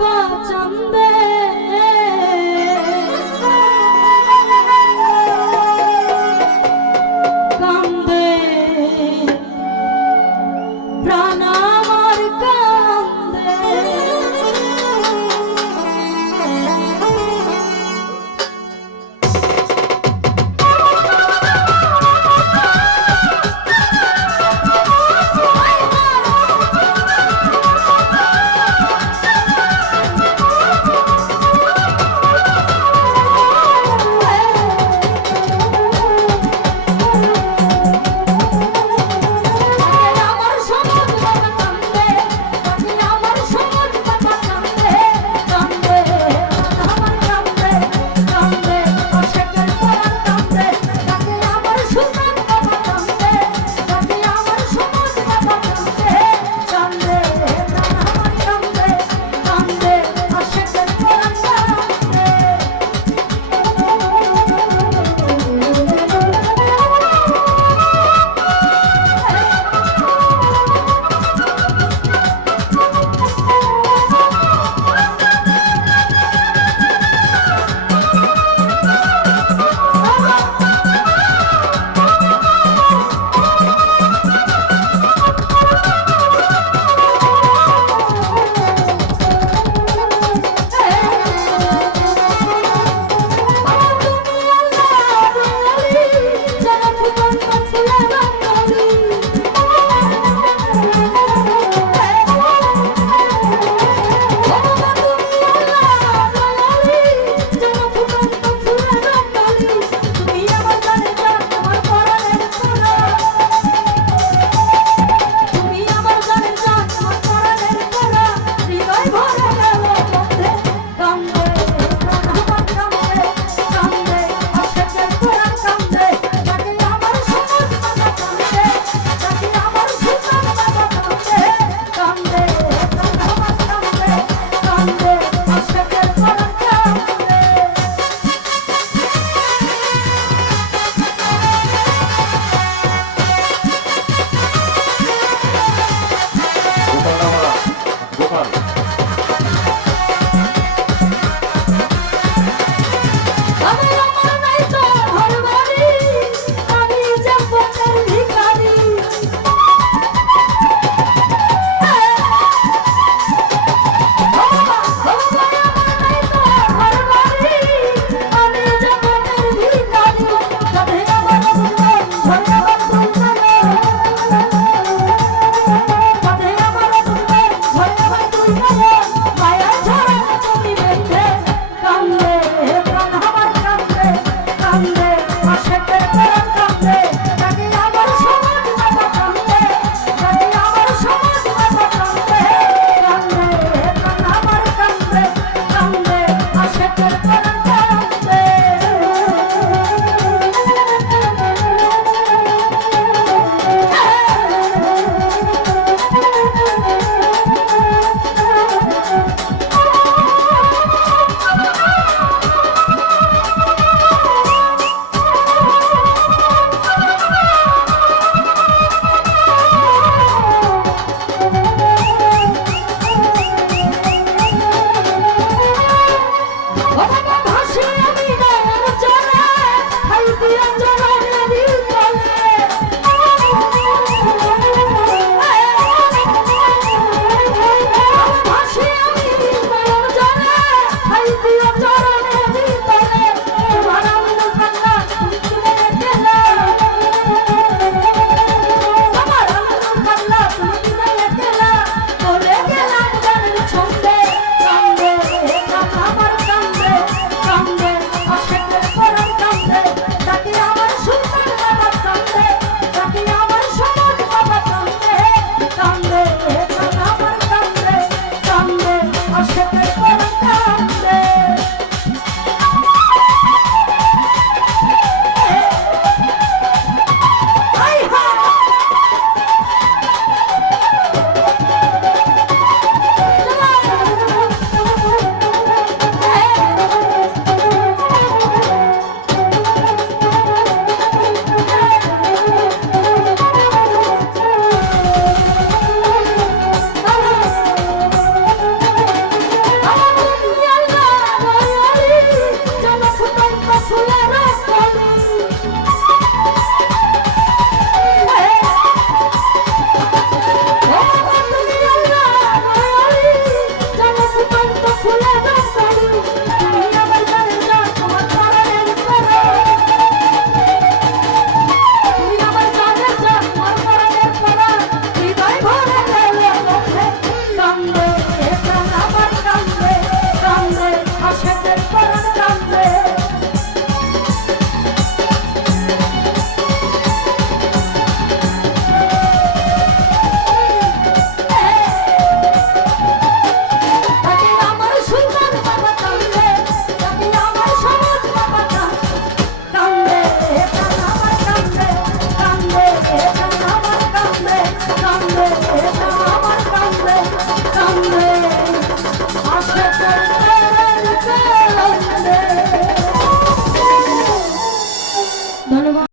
বাবা